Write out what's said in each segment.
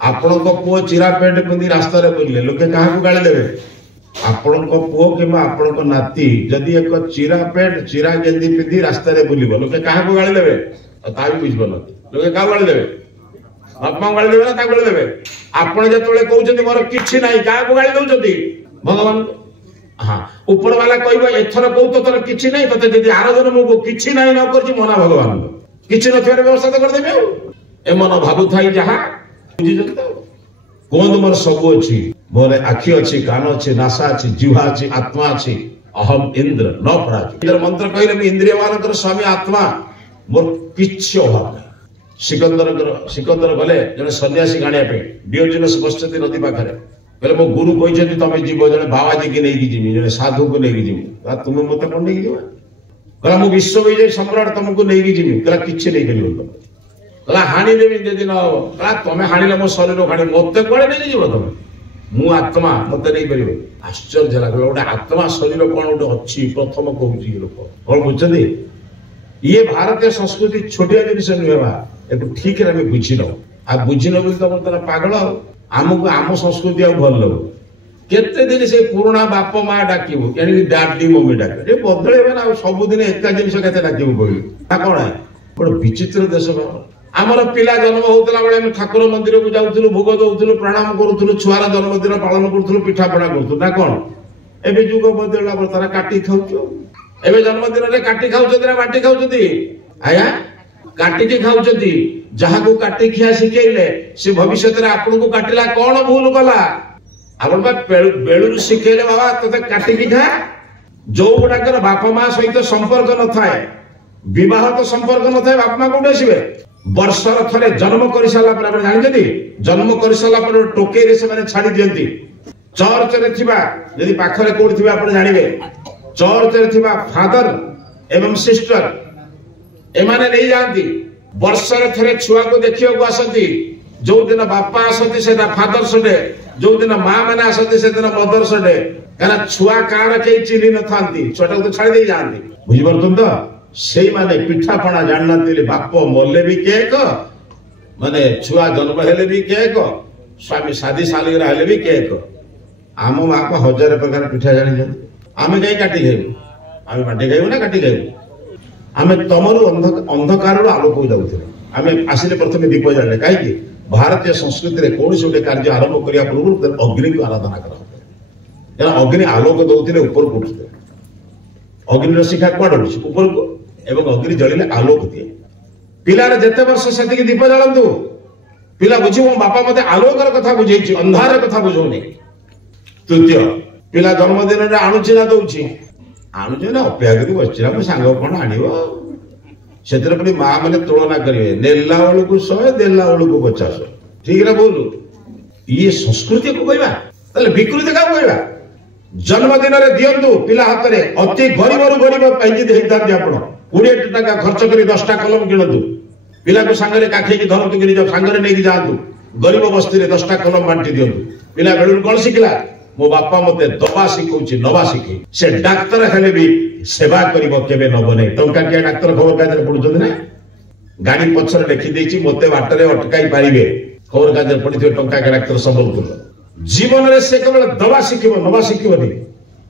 आपण पुओ चिरा पेंट पिंधि रास्ता बुलिले लोके क्या गाड़ी देवे आपण पुओ कि आपण नाती जदि एक चिरा पेंट चिरा गेंदी पिंधि रास्ता बुलिब लोके क्या गाड़ी देवे ता भी बुझन लोके क्या गाड़ी देवे बापा गाड़ी देवे ना गाड़ी देवे आपण जो कहते मोर कि ना क्या गाड़ी दौरान भगवान हाँ ऊपर वाला कह एथर कौ तो तोर कि ना ते आर जन्म को कि ना न कर मना भगवान किसी न व्यवस्था तो करदेवी ए मन भावु थाई जहा कहते मोर सब अच्छी मोर आखि अच्छी कान अच्छी नासा अच्छी जीवा अच्छी आत्मा अच्छी अहम इंद्र न पड़ा इंद्र मंत्र कहले इंद्रिय मान स्वामी आत्मा मोर किछि अभाव नहीं सिकंदर गले जने सन्यासी गाणिया पे डियोजेनस बसती नदी पाखरे कहले मो गुरु कहते तुम जीव जने बाबाजी की नहीं जीवी जने साधु को नहीं जीवी तुम्हें मत कौन नहीं जीव कहला मो विश्व विजय सम्राट तुमको नहीं जीवी कहला किछि नहीं करियो तुम कहला हानि देवी यदि न कहला तुम हाणिले मो शरीर हाणि मते कोड़े नहीं जीव तुम मु आत्मा मते नहीं करियो आश्चर्य लागला गोटे आत्मा शरीर कोन गोटे अछि प्रथम कहूची लोक कोन बुझछथि ये भारतीय संस्कृति छोटिया जिनिस नुहेबा एक ठीक रे हमें बुझी न आ बुझी न बोली तुम तारा पागल आमको आम संस्कृति आ भल लग केते दिन से पुराना बाप माँ डाकिबो केनी डैडी मम्मी डाके ए बदलेबे ना सबुदिन एका जिनिस केते डाकिबो कहली ता कोन है बड़ विचित्र देश आमर पिला जन्म होतला बेले ठाकुर मंदिर को जाउथुलु भोग दउथुलु प्रणाम करूथुलु छुआर जन्मदिन पालन करूथुलु पिठा पଣା करूथुलु ना कोन एबे जुग बदलला पर तारा काटी खाउछु एबे जन्मदिन रे काटी खाउछथि ना माटी खाउछथि आया काटी के खाउछथि जहा को काटी खिया सिखेले से भविष्य रे आपन को काटिला कोन भूल कला आपण बा बेळुरु सिखेले बाबा तते काटी के खा जो गुडाकर बापा मां सहित संपर्क न थाए विवाह तो संपर्क न थाए बापा मां कोठे आसीबे वर्षर थरे जन्म कर साला पर आपण जानि जदी जन्म कर साला पर टोके रे से माने छाडी दियंती चर्च रे थिबा यदि पाखरे कोड थिबा आपण जानिबे चर्च रे थिबा फादर एवं सिस्टर एमाने नहीं जानती वर्षर थरे छुआ को देखियो को आसंती जो दिन बापा आसंती सेटा फादर्स डे जो दिन मां माने आसंती से दिन मदर्स डे काना छुआ कार के चिन्हि न थांती छोटा को तो छाडी दे जानती बुझि परतन तो सेई माने पिठा पणा जाननातिले बाप मल्ले भी केक माने छुआ जन्म हेले भी केक स्वामी शादी सालिग्रा हेले भी केक आम बाप हजार प्रकार पिठा जानि जंती आमे कहीं काटी खाइबु आमे बाटे खाइबु ना काटी खाइबु आमे तमरु अंधकार आलोक हो जाउथिले आमे आसिले प्रथमे दीप जाले काई भारतीय संस्कृति रे कोनोसी गोटे कार्य आरंभ करिया पूर्व अग्नि को आराधना करा यार अग्नि आलोक दउथिले ऊपर को उठते अग्नि रो शिखा कोड उठछ ऊपर को एवं अग्नि जलिले आलोक दिए पिलार जते वर्ष सेति दीप जळंतु पिला बुझी मो बापा मते आलोकर कथा बुझेछि अंधार कथा बुझौनी तृतीय पिला जन्मदिन रे आणुछि ना दउछि आणुछि ना अपेक्षा करी बसछि ना सांग कोन आनिबो सेतिर पनि मां माने तुलना करिवे नेला वालू को 100 देला वालू को 50 ठीक रे बोलू ये संस्कृति को कहबा तले विकृति का कहबा जन्मदिन रे दियंतु पिला हाथ रे अति गरीब रु गरीब पैंजी देइता दि आपण 20 टका खर्च करी 10 टा कलम किणतु पिला को संगे काखै की धरतु कि जो संगे नै कि जातु गरीब बस्ती रे 10 टा कलम बांटी दियंतु पिला बेलु कोन सिखला मो बापा मते दवा शिखौछि नवा शिखै से डाक्टर हेले भी सेवा करिवो केबे नबने टंका के डाक्टर खबर कागज पढुछन ना गाड़ी पछर लिखि देछि मते बाटरे अटकाई पारिबे खबर कागज पढिथिबे टंका के डाक्टर संबलपुर जीवन रे से केवल दवा शिखिबो नवा शिखिबो नि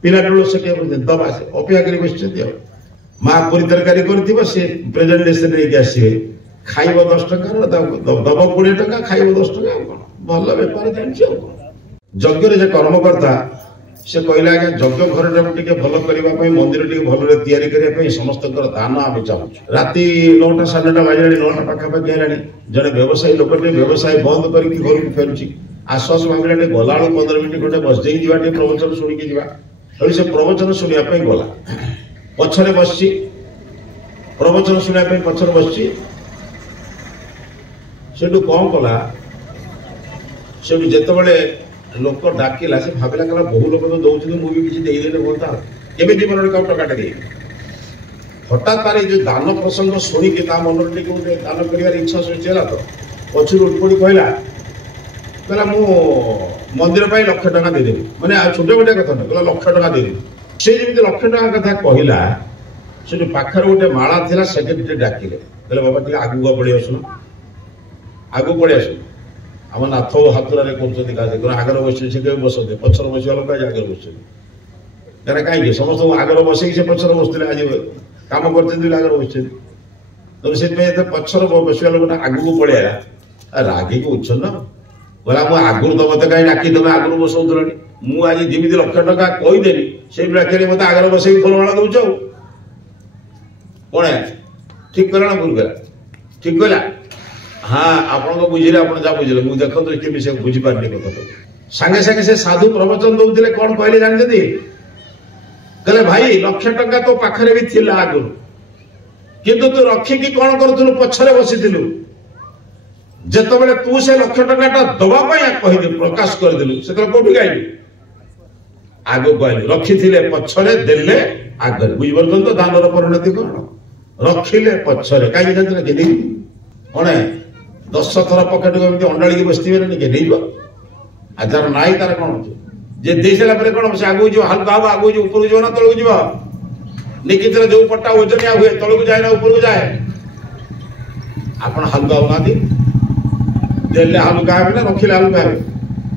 पिला डोलो से केवल दवा से अपेक्षा करी बसछि मां पूरी तरकारी करथिबो से प्रेजेंटेशन रे आसीबे खाइबो 10 टका दबो 20 टका खाइबो 10 टका भल व्यापार जानछि यज्ञ रे जे कर्मकर्ता से कहला कि यज्ञ घर टिके भल करबा पई मंदिर टिके भल रे तयारी करिया पई समस्त दान आमे चाहू राति 9टा 9:30 बाजलानी 9टा पाखा पाखी हेलानी जने व्यवसायी लोकटे व्यवसाय बंद करके घर को फेरुची आश्वास मांगलाटे गला 15 मिनिट घंटे बस जाई जीवा टे प्रवचन सुनी के जीवा और से प्रवचन सुनिया पई गला पछरे बसची प्रवचन सुनिया पई पछरे बसची सेटू कौन कला सेटू जेते बळे लोक डाकिला से भाबिला कला बहु लोक तो दउछि मु भी किछि देई देले बोलता केबे जीवन रे का टका दे हठात तारे जो दान प्रसंग सुनी के ता मन रे को दान करिवार इच्छा सोचेला तो पछु उठपड़ी कहला मु मंदिर पाई 1 लाख टका दे देबी माने छोटे मोटे कथा न कहला 1 लाख टका दे देबी से जेमिति 1 लाख टका कथा कहला से पाखर गोटे माला थिला सेक्रेटरी डाकिले कहले बाबा टिके आगु पड़े आसुन आगु पड़े आसुन ଆମ ନାଥ ହାତୁରାରେ କରୁଛନ୍ତି କାର୍ଯ୍ୟ ଆଗରେ ବସିଛି ସେ କେବେ ବସନ୍ତି ପଛରେ ବସିବା ଲୋକ ଆଜି ଆଗରେ ବସୁଛନ୍ତି କାରଣ କାହିଁକି ସମସ୍ତଙ୍କୁ ଆଗରେ ବସେଇକି ସେ ପଛରେ ବସୁଥିଲେ ଆଜି କାମ କରୁଛନ୍ତି ବୋଲି ଆଗରେ ବସିଛନ୍ତି ତେଣୁ ସେଥିପାଇଁ ଏତେ ପଛରେ ବସିବା ଲୋକଟା ଆଗକୁ ପଳେଇଲା ରାଗିକି ଉଚ୍ଛନ୍ନ ବୋଲା ମୁଁ ଆଗରୁ ତ ମତେ କାହିଁ ଡାକି ତମେ ଆଗରୁ ବସଉଥିଲଣି ମୁଁ ଆଜି ଯେମିତି ଲକ୍ଷ ଟଙ୍କା କହିଦେଲି ସେଇ ଡାକିଲେ ମତେ ଆଗରେ ବସେଇକି ଫୁଲମାଳ ଦଉଛ ଆଉ କଣ ଠିକ କଲା ନା ଭୁଲ କଲା ଠିକ କହିଲା ହଁ ଆପଣଙ୍କ ବୁଝିଲେ ଆପଣ ଯାହା ବୁଝିଲେ ମୁଁ ଦେଖନ୍ତୁ କେମିତି ସେ ବୁଝିପାରିନି କଥା ସାଙ୍ଗେ ସାଙ୍ଗେ ସେ ସାଧୁ ପ୍ରବଚନ ଦଉଥିଲେ କଣ କହିଲେ ଜାଣିଛନ୍ତି କହିଲେ ଭାଇ ଲକ୍ଷ ଟଙ୍କା ତୋ ପାଖରେ ବି ଥିଲା ଆଗରୁ କିନ୍ତୁ ତୁ ରଖିକି କଣ କରୁଥିଲୁ ପଛରେ ବସିଥିଲୁ ଯେତେବେଳେ ତୁ ସେ ଲକ୍ଷ ଟଙ୍କାଟା ଦବା ପାଇଁ କହିଦେଲୁ ପ୍ରକାଶ କରିଦେଲୁ ସେତେବେଳେ କୋଉଠି ଗାଇଲୁ ଆଗକୁ ଆଇଲୁ ରଖିଥିଲେ ପଛରେ ଦେଲେ ଆଗରେ ବୁଝିପାରୁଛନ୍ତି ତ ଦାନର ପରିଣତି କଣ ରଖିଲେ ପଛରେ କାହିଁକି ଜାଣିଥିଲେ କି ନେଇ କଣ 10 ଥର ପକେଟକୁ ଏମିତି ଅଣ୍ଡାଳିକି ବସିଥିବେ ନା କି ନେଇବ ଆଉ ଯାହାର ନାହିଁ ତାର କଣ ଅଛି ଯେ ଦେଇ ସାରିଲା ପରେ କଣ ସେ ଆଗକୁ ଯିବ ହାଲକା ହବ ଆଗକୁ ଯିବ ଉପରକୁ ଯିବ ନା ତଳକୁ ଯିବ ନିକିତରେ ଯୋଉ ପଟ୍ଟା ଓଜନିଆ ହୁଏ ତଳକୁ ଯାଏ ନା ଉପରକୁ ଯାଏ ଆପଣ ହାଲକା ହଉନାହାନ୍ତି ଦେଲେ ହାଲକା ହେବେ ନା ରଖିଲେ ହାଲକା ହେବେ